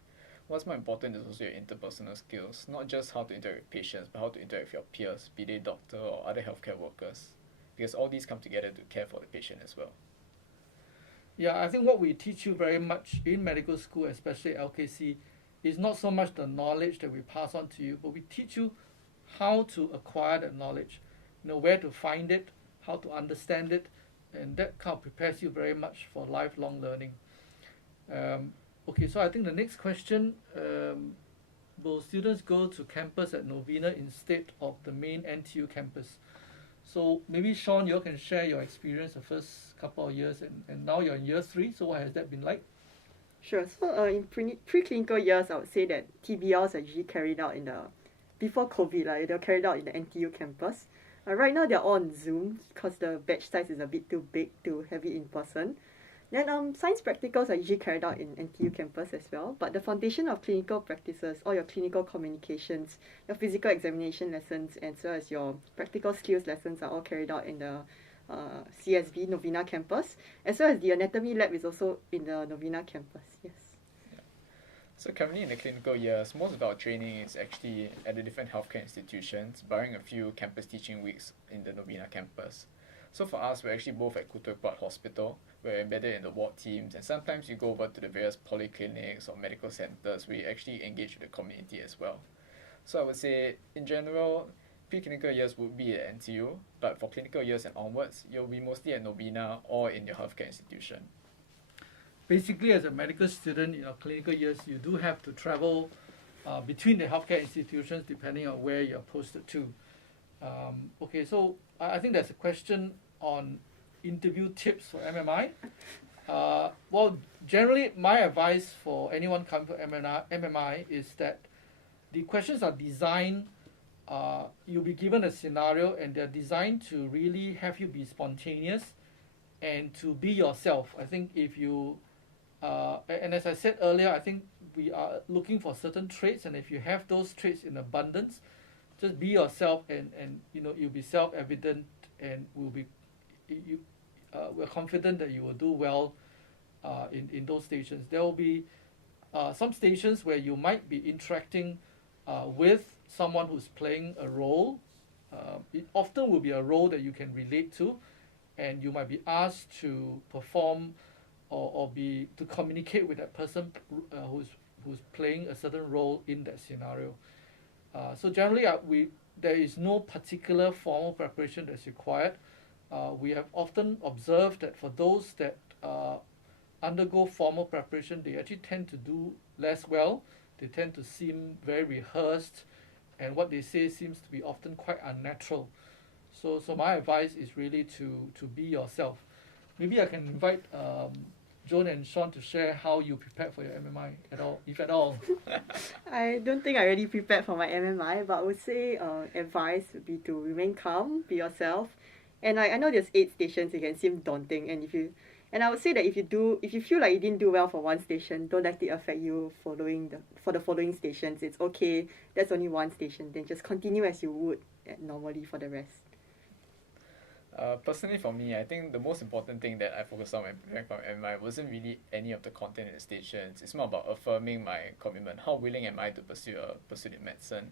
What's more important is also your interpersonal skills, not just how to interact with patients, but how to interact with your peers, be they doctor or other healthcare workers, because all these come together to care for the patient as well. Yeah, I think what we teach you very much in medical school, especially LKC, is not so much the knowledge that we pass on to you, but we teach you how to acquire that knowledge, where to find it, how to understand it, and that kind of prepares you very much for lifelong learning. Okay, so I think the next question, will students go to campus at Novena instead of the main NTU campus? So maybe Sean, you can share your experience the first couple of years, and now you're in year 3, so what has that been like? Sure. So in preclinical years, I would say that TBLs are usually carried out before COVID, they're carried out in the NTU campus. Right now, they're all on Zoom because the batch size is a bit too big to have it in person. Then science practicals are usually carried out in NTU campus as well, but the foundation of clinical practices, all your clinical communications, your physical examination lessons, as well as your practical skills lessons are all carried out in the CSB Novena campus, as well as the anatomy lab is also in the Novena campus. Yes. So currently in the clinical years, most of our training is actually at the different healthcare institutions, barring a few campus teaching weeks in the Novena campus. So for us, we're actually both at Kutukwat Hospital. We're embedded in the ward teams, and sometimes we go over to the various polyclinics or medical centers where we actually engage with the community as well. So I would say, in general, preclinical years would be at NTU, but for clinical years and onwards, you'll be mostly at Novena or in your healthcare institution. Basically, as a medical student in your clinical years, you do have to travel between the healthcare institutions depending on where you're posted to. Okay, so I think there's a question on interview tips for MMI. Well, generally, my advice for anyone coming for MMI is that the questions are designed, you'll be given a scenario, and they're designed to really have you be spontaneous and to be yourself. I think if you, and as I said earlier, I think we are looking for certain traits, and if you have those traits in abundance, just be yourself, and you'll be self-evident, and we're confident that you will do well in those stations. There will be some stations where you might be interacting with someone who's playing a role. It often will be a role that you can relate to, and you might be asked to perform or to communicate with that person who's playing a certain role in that scenario. So generally, there is no particular formal preparation that's required. We have often observed that for those that undergo formal preparation, they actually tend to do less well. They tend to seem very rehearsed, and what they say seems to be often quite unnatural. So my advice is really to be yourself. Maybe I can invite Joan and Sean to share how you prepared for your MMI at all, if at all. I don't think I really prepared for my MMI, but I would say advice would be to remain calm, be yourself. And I know there's 8 stations, it can seem daunting, and I would say that if you feel like you didn't do well for one station, don't let it affect you for the following stations. It's okay, that's only one station, then just continue as you would normally for the rest. Personally for me, I think the most important thing that I focused on when preparing for MMI wasn't really any of the content in the stations. It's more about affirming my commitment. How willing am I to pursue in medicine?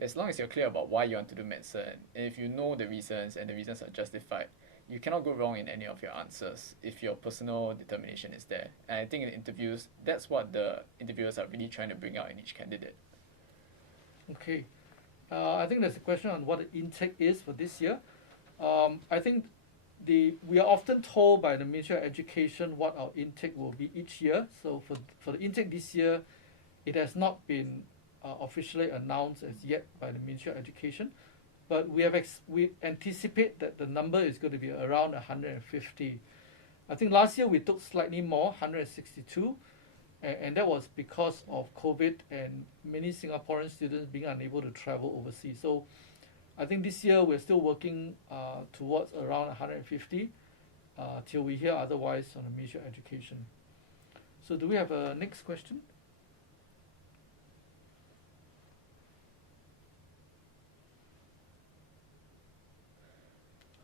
As long as you're clear about why you want to do medicine, and if you know the reasons and the reasons are justified, you cannot go wrong in any of your answers if your personal determination is there. And I think in interviews, that's what the interviewers are really trying to bring out in each candidate. Okay. I think there's a question on what the intake is for this year. I think we are often told by the Ministry of Education what our intake will be each year. So for the intake this year, it has not been officially announced as yet by the Ministry of Education, but we anticipate that the number is going to be around 150. I think last year we took slightly more, 162, and that was because of COVID and many Singaporean students being unable to travel overseas. So I think this year we're still working towards around 150 till we hear otherwise on the Ministry of Education. So do we have a next question?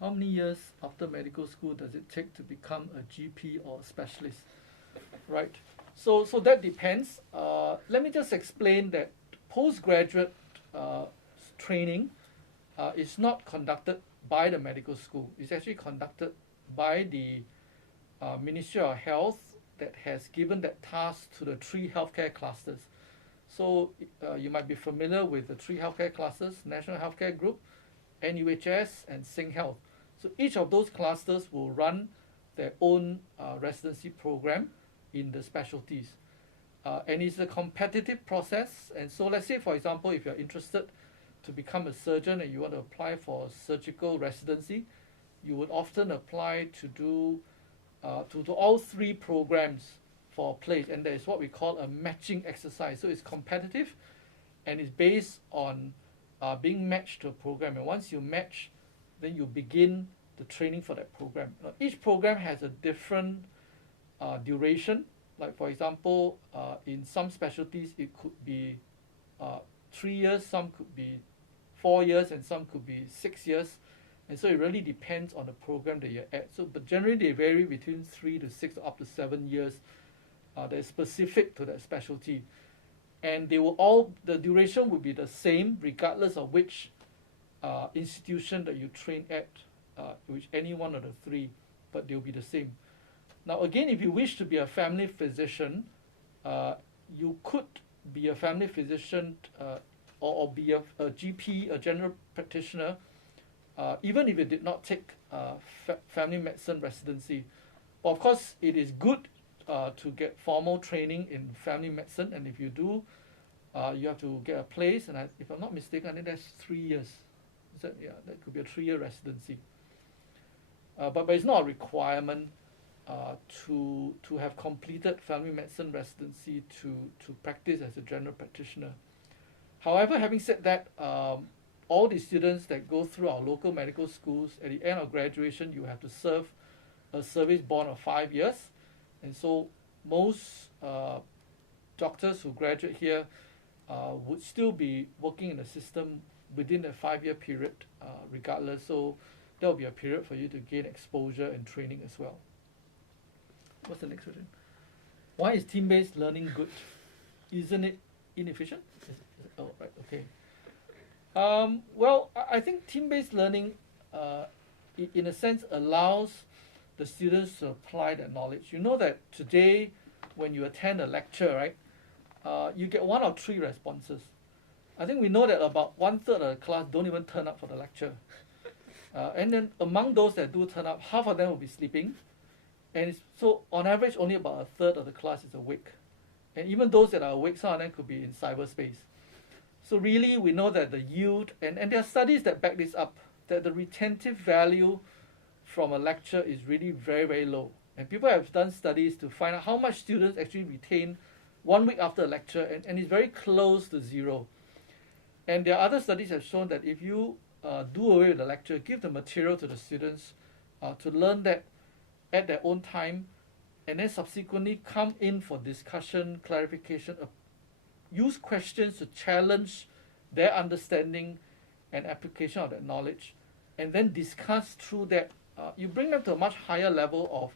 How many years after medical school does it take to become a GP or a specialist? Right. So that depends. Let me just explain that postgraduate training is not conducted by the medical school. It's actually conducted by the Ministry of Health that has given that task to the 3 healthcare clusters. So you might be familiar with the 3 healthcare clusters: National Healthcare Group, NUHS, and SingHealth. So each of those clusters will run their own residency program in the specialties. And it's a competitive process. And so let's say, for example, if you're interested to become a surgeon and you want to apply for a surgical residency, you would often apply to do all 3 programs for a place. And there is what we call a matching exercise. So it's competitive and it's based on being matched to a program. And once you match, then you begin the training for that program. Each program has a different duration. Like for example, in some specialties it could be 3 years, some could be 4 years, and some could be 6 years. And so it really depends on the program that you're at. So, but generally they vary between 3 to 6 up to 7 years that is specific to that specialty. And they will all, the duration will be the same regardless of which institution that you train at, which any one of the 3, but they'll be the same. Now again, if you wish to be a family physician, you could be a family physician or be a GP, a general practitioner, even if you did not take family medicine residency. But of course, it is good to get formal training in family medicine, and if you do, you have to get a place, and if I'm not mistaken, I think that's 3 years. That could be a 3-year residency. But it's not a requirement to have completed family medicine residency to practice as a general practitioner. However, having said that, all the students that go through our local medical schools, at the end of graduation, you have to serve a service bond of 5 years. And so most doctors who graduate here would still be working in the system within the 5-year period regardless. So there will be a period for you to gain exposure and training as well. What's the next question? Why is team-based learning good? Isn't it inefficient? Oh, right, okay. Well, I think team-based learning, in a sense, allows the students to apply their knowledge. You know that today, when you attend a lecture, right, you get 1 or 3 responses. I think we know that about 1/3 of the class don't even turn up for the lecture. And then among those that do turn up, half of them will be sleeping. And so on average, only about 1/3 of the class is awake. And even those that are awake, some of them could be in cyberspace. So really, we know that the yield, and there are studies that back this up, that the retentive value from a lecture is really very, very low. And people have done studies to find out how much students actually retain 1 week after a lecture, and it's very close to 0. And there are other studies that have shown that if you do away with the lecture, give the material to the students to learn that at their own time, and then subsequently come in for discussion, clarification, use questions to challenge their understanding and application of that knowledge, and then discuss through that, you bring them to a much higher level of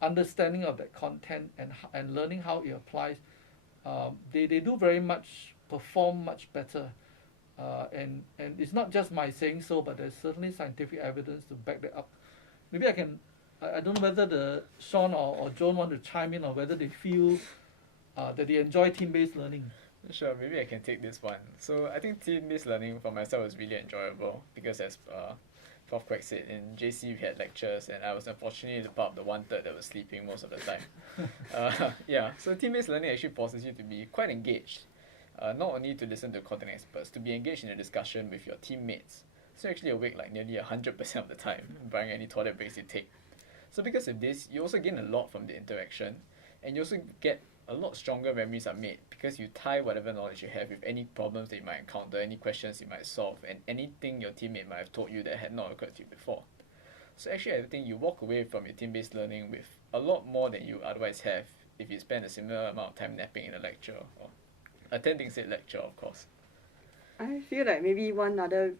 understanding of that content and learning how it applies. They do very much, perform much better. And it's not just my saying so, but there's certainly scientific evidence to back that up. Maybe I don't know whether Sean or Joan want to chime in, or whether they feel that they enjoy team-based learning. Sure, maybe I can take this one. So I think team-based learning for myself was really enjoyable because, as Prof. Quek said, in JC we had lectures, and I was unfortunately the part of the 1/3 that was sleeping most of the time. So team-based learning actually forces you to be quite engaged. Not only to listen to content experts, to be engaged in a discussion with your teammates. So you're actually awake like nearly 100% of the time, barring any toilet breaks you take. So because of this, you also gain a lot from the interaction, and you also get a lot stronger memories are made because you tie whatever knowledge you have with any problems that you might encounter, any questions you might solve, and anything your teammate might have told you that had not occurred to you before. So actually I think you walk away from your team-based learning with a lot more than you otherwise have if you spend a similar amount of time napping in a lecture or attending said lecture, of course. I feel like maybe one other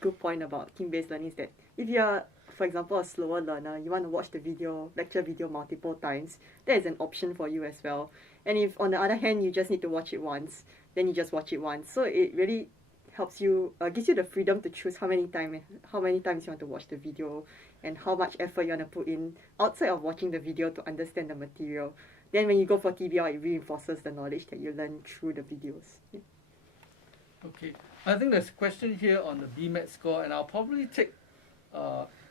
good point about team-based learning is that if you are, for example, a slower learner, you want to watch the lecture video multiple times, that is an option for you as well. And if on the other hand, you just need to watch it once, then you just watch it once. So it really helps you, gives you the freedom to choose how many times you want to watch the video and how much effort you want to put in outside of watching the video to understand the material. Then when you go for TBL, it reinforces the knowledge that you learn through the videos. Yeah. Okay, I think there's a question here on the BMAT score, and I'll probably take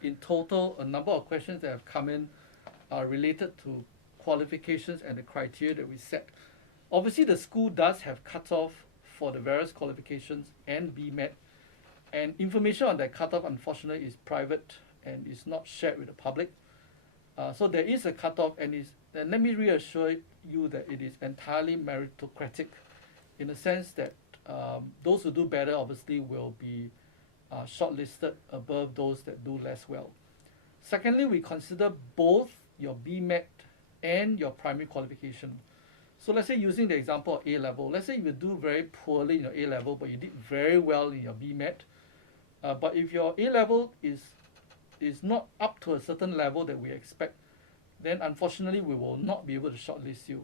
in total a number of questions that have come in related to qualifications and the criteria that we set. Obviously, the school does have cutoff for the various qualifications and BMAT, and information on that cutoff, unfortunately, is private and is not shared with the public. So there is a cutoff, and let me reassure you that it is entirely meritocratic, in the sense that those who do better obviously will be shortlisted above those that do less well. Secondly, we consider both your BMAT and your primary qualification. So let's say, using the example of A-level, let's say you do very poorly in your A-level, but you did very well in your BMAT. But if your A-level is not up to a certain level that we expect, then unfortunately we will not be able to shortlist you.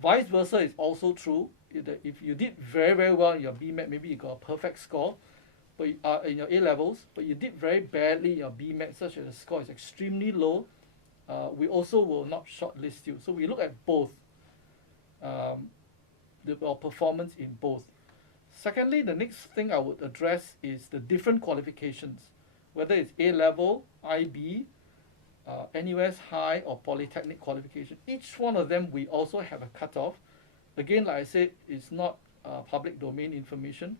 Vice versa is also true. If you did very, very well in your BMAT, maybe you got a perfect score, but in your A-levels, but you did very badly in your BMAT, such as the score is extremely low, we also will not shortlist you. So we look at both, our performance in both. Secondly, the next thing I would address is the different qualifications, whether it's A-level, IB, NUS High, or Polytechnic qualification. Each one of them, we also have a cutoff. Again, like I said, it's not public domain information,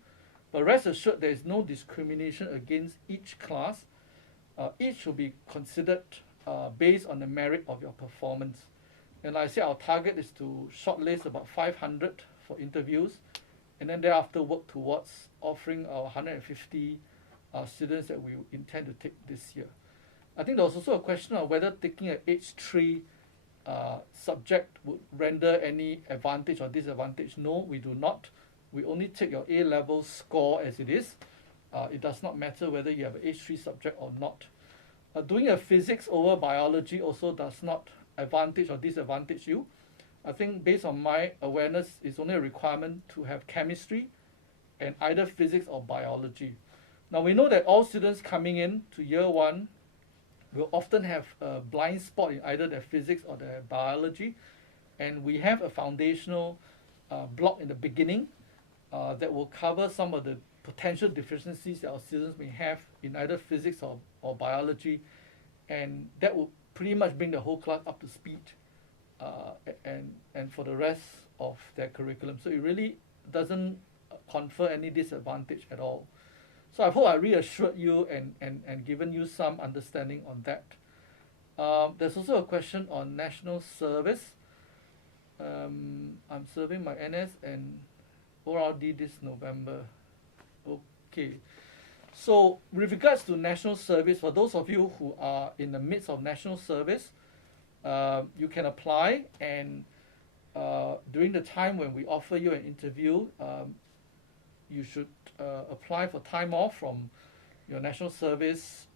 but rest assured there is no discrimination against each class. Each will be considered based on the merit of your performance. And like I said, our target is to shortlist about 500 for interviews, and then thereafter work towards offering our 150 students that we intend to take this year. I think there was also a question of whether taking an H3 subject would render any advantage or disadvantage. No, we do not. We only take your A-level score as it is. It does not matter whether you have an H3 subject or not. Doing a physics over biology also does not advantage or disadvantage you. I think based on my awareness, it's only a requirement to have chemistry and either physics or biology. Now we know that all students coming in to year one will often have a blind spot in either their physics or their biology, and we have a foundational block in the beginning that will cover some of the potential deficiencies that our students may have in either physics or biology, and that will pretty much bring the whole class up to speed and for the rest of their curriculum. So it really doesn't confer any disadvantage at all. So I hope I reassured you and given you some understanding on that. There's also a question on national service. I'm serving my NS and ORD this November. Okay. So with regards to national service, for those of you who are in the midst of national service, you can apply, and during the time when we offer you an interview, you should apply for time off from your national service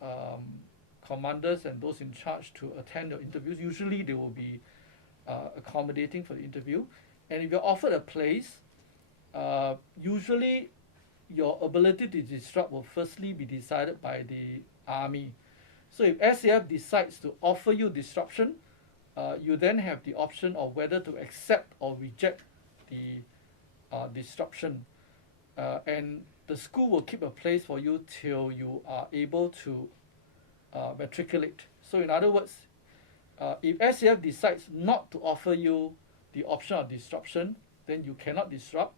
commanders and those in charge to attend your interviews. Usually they will be accommodating for the interview. And if you're offered a place, usually your ability to disrupt will firstly be decided by the Army. So if SAF decides to offer you disruption, you then have the option of whether to accept or reject the disruption. And the school will keep a place for you till you are able to matriculate. So in other words, if SAF decides not to offer you the option of disruption, then you cannot disrupt,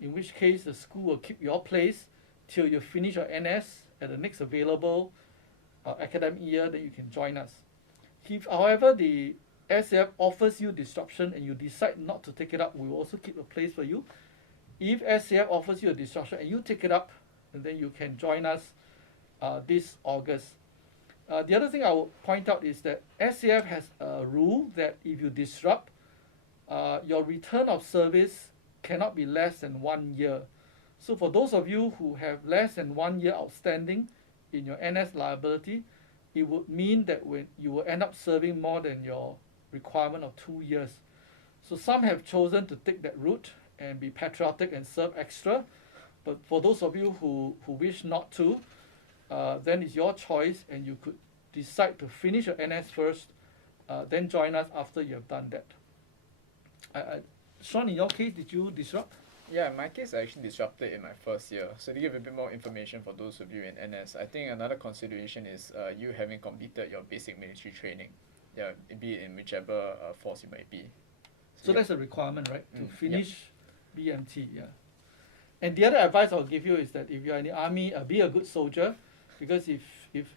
in which case the school will keep your place till you finish your NS at the next available academic year, then you can join us. If, however, the SAF offers you disruption and you decide not to take it up, we will also keep a place for you. If SAF offers you a disruption and you take it up, then you can join us this August. The other thing I will point out is that SAF has a rule that if you disrupt, your return of service cannot be less than 1 year. So for those of you who have less than 1 year outstanding in your NS liability, it would mean that when you will end up serving more than your requirement of 2 years. So some have chosen to take that route and be patriotic and serve extra. But for those of you who wish not to, then it's your choice, and you could decide to finish your NS first, then join us after you have done that. Sean, in your case, did you disrupt? Yeah, in my case, I actually disrupted in my first year. So to give a bit more information for those of you in NS, I think another consideration is you having completed your basic military training, yeah, be it in whichever force you might be. So that's a requirement, right? To finish yep. BMT, yeah. And the other advice I'll give you is that if you're in the army, be a good soldier, because if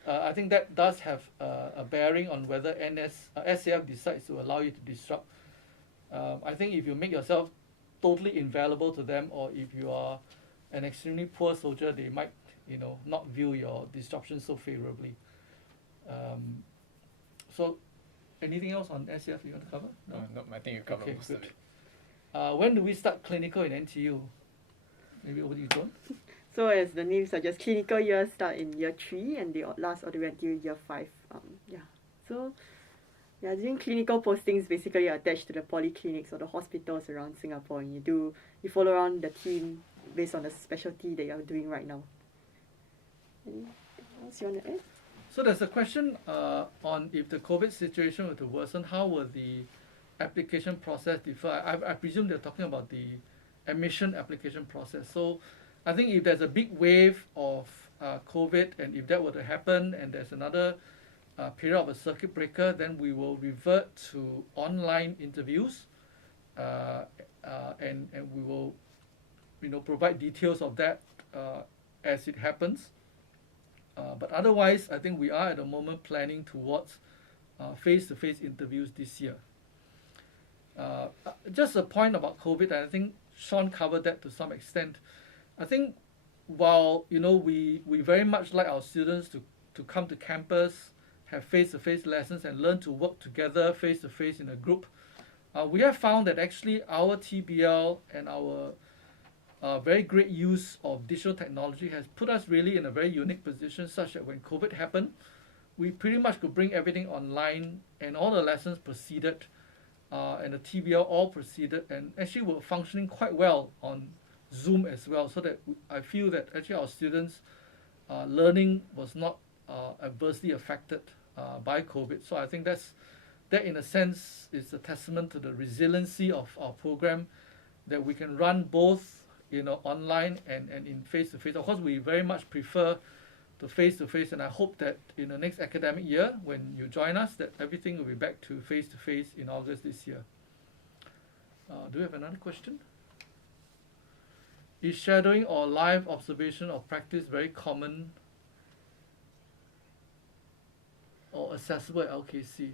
I think that does have a bearing on whether SAF decides to allow you to disrupt. I think if you make yourself totally invaluable to them, or if you are an extremely poor soldier, they might, not view your disruption so favorably. So, anything else on SAF you want to cover? No, I think you covered most of it. When do we start clinical in NTU? Maybe over to you, John. So as the name suggests, clinical years start in year 3 and they last all the way until year 5. Doing clinical postings basically attached to the polyclinics or the hospitals around Singapore, and you follow around the team based on the specialty that you're doing right now. Anything else you want to add? So there's a question on if the COVID situation were to worsen, how will the application process differ? I presume they're talking about the admission application process. So I think if there's a big wave of COVID, and if that were to happen, and there's another period of a circuit breaker, then we will revert to online interviews, and we will, provide details of that as it happens. But otherwise, I think we are at the moment planning towards face-to-face interviews this year. Just a point about COVID, I think Sean covered that to some extent. I think while we very much like our students to come to campus, have face-to-face lessons, and learn to work together face-to-face in a group, we have found that actually our TBL and our very great use of digital technology has put us really in a very unique position, such that when COVID happened, we pretty much could bring everything online, and all the lessons proceeded, and the TBL all proceeded, and actually were functioning quite well on Zoom as well, so that I feel that actually our students' learning was not adversely affected by COVID. So I think that in a sense is a testament to the resiliency of our program, that we can run both online and in face-to-face. Of course, we very much prefer the face-to-face, and I hope that in the next academic year, when you join us, that everything will be back to face-to-face in August this year. Do we have another question? Is shadowing or live observation of practice very common or accessible at LKC?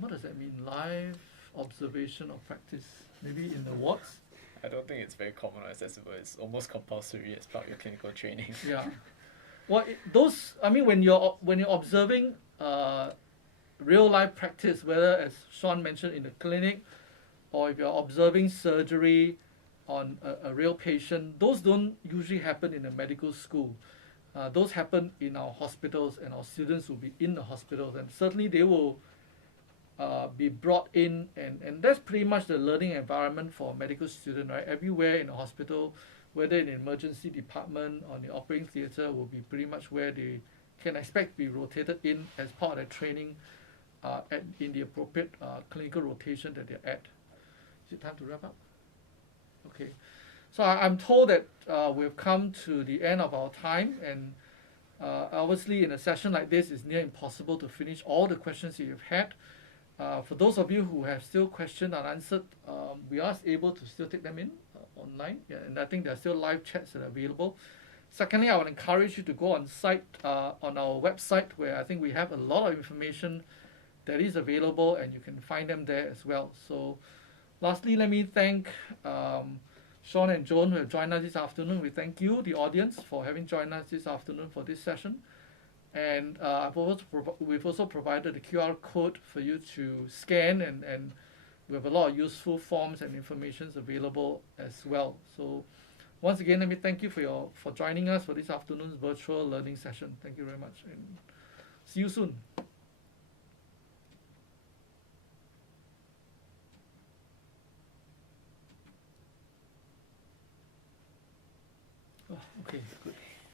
What does that mean? Live observation of practice? Maybe in the wards? I don't think it's very common or accessible. It's almost compulsory as part of your clinical training. Yeah. Well, when you're observing real life practice, whether as Sean mentioned in the clinic, or if you're observing surgery on a real patient, those don't usually happen in a medical school. Those happen in our hospitals, and our students will be in the hospitals, and certainly they will be brought in, and that's pretty much the learning environment for a medical student, right? Everywhere in the hospital, whether in the emergency department or the operating theatre, will be pretty much where they can expect to be rotated in as part of their training in the appropriate clinical rotation that they're at. Is it time to wrap up? Okay. So I'm told that we've come to the end of our time, and obviously in a session like this, it's near impossible to finish all the questions that you've had. For those of you who have still questions unanswered, we are able to still take them in online, and I think there are still live chats that are available. Secondly, I would encourage you to go on site on our website, where I think we have a lot of information that is available, and you can find them there as well. So lastly, let me thank Sean and Joan, who have joined us this afternoon. We thank you, the audience, for having joined us this afternoon for this session. And we've also provided a QR code for you to scan and we have a lot of useful forms and information available as well. So once again, let me thank you for joining us for this afternoon's virtual learning session. Thank you very much, and see you soon. Oh, okay, good.